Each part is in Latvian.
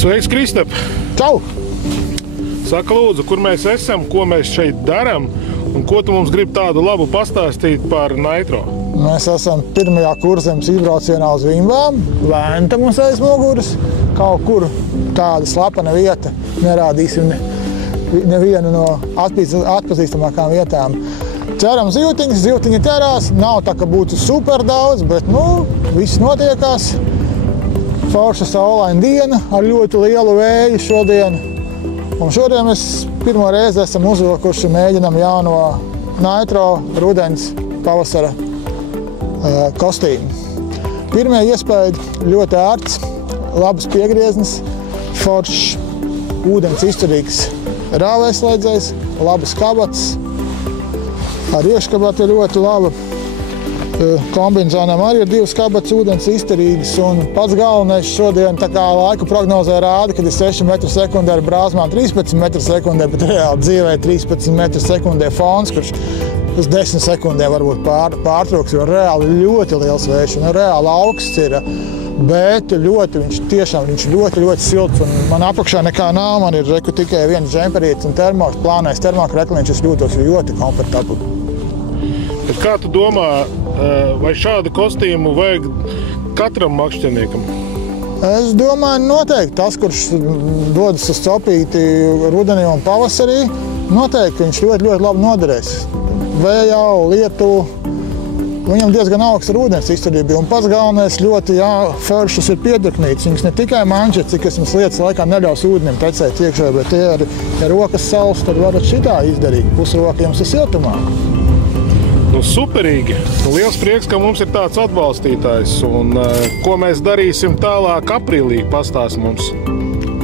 Sveiks, Kristap! Čau! Saka, lūdzu, kur mēs esam, ko mēs šeit darām un ko tu mums gribi tādu labu pastāstīt par Nitro? Mēs esam pirmajā Kurzemes izbraucienā uz Vimbām. Lenta mums aiz muguras. Kaut kur tāda slepena vieta. Nerādīsim nevienu no atpazīstamākām vietām. Ķeram zivtiņas, zivtiņi ķerās. Nav tā, ka būtu super daudz, bet viss notiekās. Forša saulaina diena ar ļoti lielu vēju šodien. Un šodien mēs pirmo reizi esam uzvilkuši, mēģinam jauno Nitro rudens pavasara kostīmu. Pirmie iespēja ļoti ērts, labas piegrieznes, foršs, ūdens izturīgs rāvēslēdzējs, labas kabatas, ar iekškabatu ļoti laba. Kombinzonam arī ir 2 kabatas ūdens izturīgas, un pats galvenais šodien, tā kā laika prognozē rāda, kad ir 6 m/sekundē ar brāzmām 13 m/sekundē, bet reāli dzīvē 13 m/sekundē fons, kurš uz 10 sekundē varbūt pārtrauks, jo reāli ļoti liels vējš, un reāli augsts ir, bet viņš tiešām ļoti silts, un man apakšā nekā nav, man ir tikai viens džemperītis un plānais termokretliņš, es jūtos ļoti komfortabli. Bet kā tu domā, vai šādu kostīmu vajag katram makšķerniekam? Es domāju, noteikti tas, kurš dodas uz copīti rudenī un pavasarī, noteikti viņš ļoti labi noderēs. Vējau, lietu, viņam diezgan augsts ar ūdens izturību, un pats galvenais ļoti foršas ir piedurknītes. Viņas ne tikai manžet, cik esmas lietas laikā neļaus ūdenim tecēt iekšā, bet tie ir rokas saules, tad varat šitā izdarīt. Pusroka jums ir siltumā. Superīgi. Liels prieks, ka mums ir tāds atbalstītājs. Un ko mēs darīsim tālāk aprīlī, pastāst mums.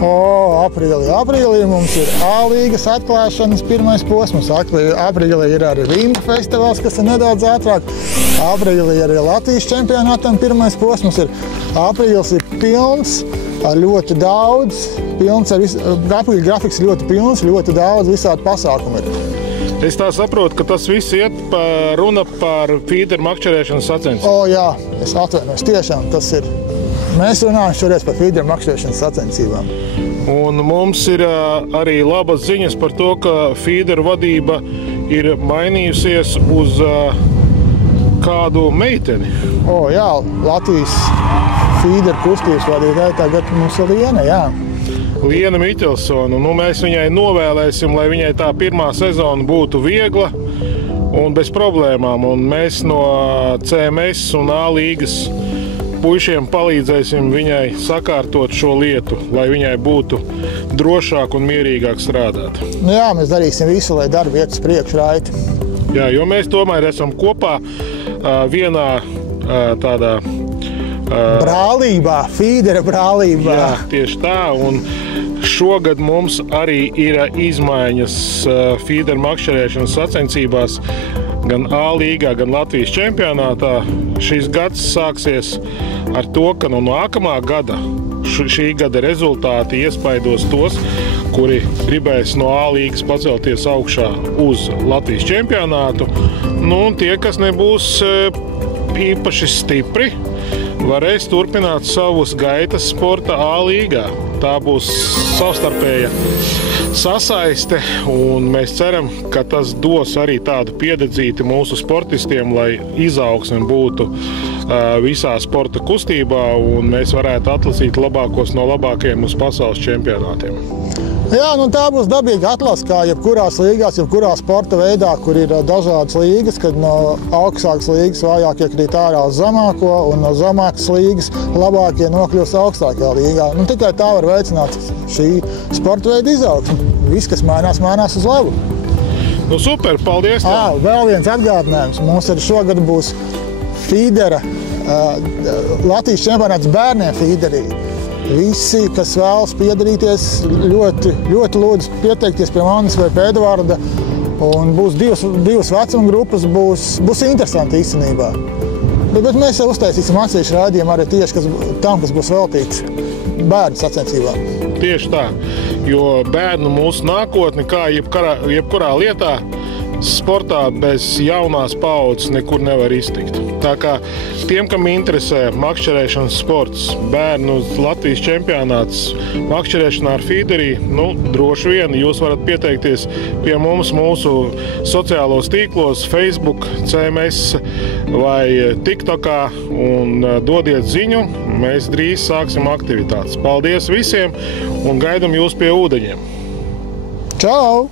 Aprīlī mums ir A-līgas atklāšanas pirmais posms. Aprīlī ir arī Vimba festivāls, kas ir nedaudz ātrāk. Aprīlī arī Latvijas čempionātam pirmais posms ir. Aprīlis ir pilns ar ļoti daudz. Aprīļa grafiks ir ļoti pilns, ļoti daudz visādi pasākumi ir. Es tā saprotu, ka tas viss iet runa par feederu makšķerēšanas sacensībām. Jā, es atvainojos, tiešām tas ir. Mēs runājam šoreiz par feederu makšķerēšanas sacensībām. Un mums ir arī labas ziņas par to, ka feederu vadība ir mainījusies uz kādu meiteni. Jā, Latvijas feederu kustības vadītāja tagad mums ir Liena, jā. Liena Miķelsona. Mēs viņai novēlēsim, lai viņai tā pirmā sezona būtu viegla un bez problēmām. Un mēs no CMS un A-līgas puišiem palīdzēsim viņai sakārtot šo lietu, lai viņai būtu drošāk un mierīgāk strādāt. Jā, mēs darīsim visu, lai darba iet uz priekšu raiti. Jā, jo mēs tomēr esam kopā vienā tādā brālībā, feedera brālībā. Jā, tieši tā. Un šogad mums arī ir izmaiņas feederu makšķerēšanas sacensībās gan A-līgā, gan Latvijas čempionātā. Šis gads sāksies ar to, ka no nākamā gada šī gada rezultāti iespaidos tos, kuri gribēs no A-līgas pacelties augšā uz Latvijas čempionātu. Un tie, kas nebūs īpaši stipri, varēs turpināt savus gaitas sporta A-līgā. Tā būs savstarpēja sasaiste, un mēs ceram, ka tas dos arī tādu piededzīti mūsu sportistiem, lai izaugsme būtu visā sporta kustībā, un mēs varētu atlasīt labākos no labākajiem uz pasaules čempionātiem. Jā, tā būs dabīga atlase, kā jebkurās līgās, jebkurā sporta veidā, kur ir dažādas līgas, kad no augstākas līgas vājākie krīt ārā uz zemāko, un no zemākas līgas labākie nokļūs augstākajā līgā. Tikai tā var veicināt šī sporta veida izaugsmi. Viss, kas mainās uz labu. Super, paldies tev! Vēl viens atgādinājums. Mums arī šogad būs feedera, Latvijas čempionāts bērniem feederī. Visi, kas vēlas piedalīties, ļoti lūdzu pieteikties pie manis vai pie Edvarda. Un būs divas vecuma grupas, būs interesanti īstenībā. Bet mēs jau uztaisīsim atsevišķu raidījumu arī tieši kas būs veltīts bērnu sacensībām. Tieši tā, jo bērnu mūsu nākotne, kā jebkurā lietā, sportā bez jaunās paaudzes nekur nevar iztikt. Tā kā tiem, kam interesē makšķerēšanas sports, bērnu Latvijas čempionāts makšķerēšanā ar feederī, droši vien jūs varat pieteikties pie mums mūsu sociālos tīklos, Facebook, CMS vai TikTokā un dodiet ziņu. Mēs drīz sāksim aktivitātes. Paldies visiem un gaidam jūs pie ūdeņiem! Čau!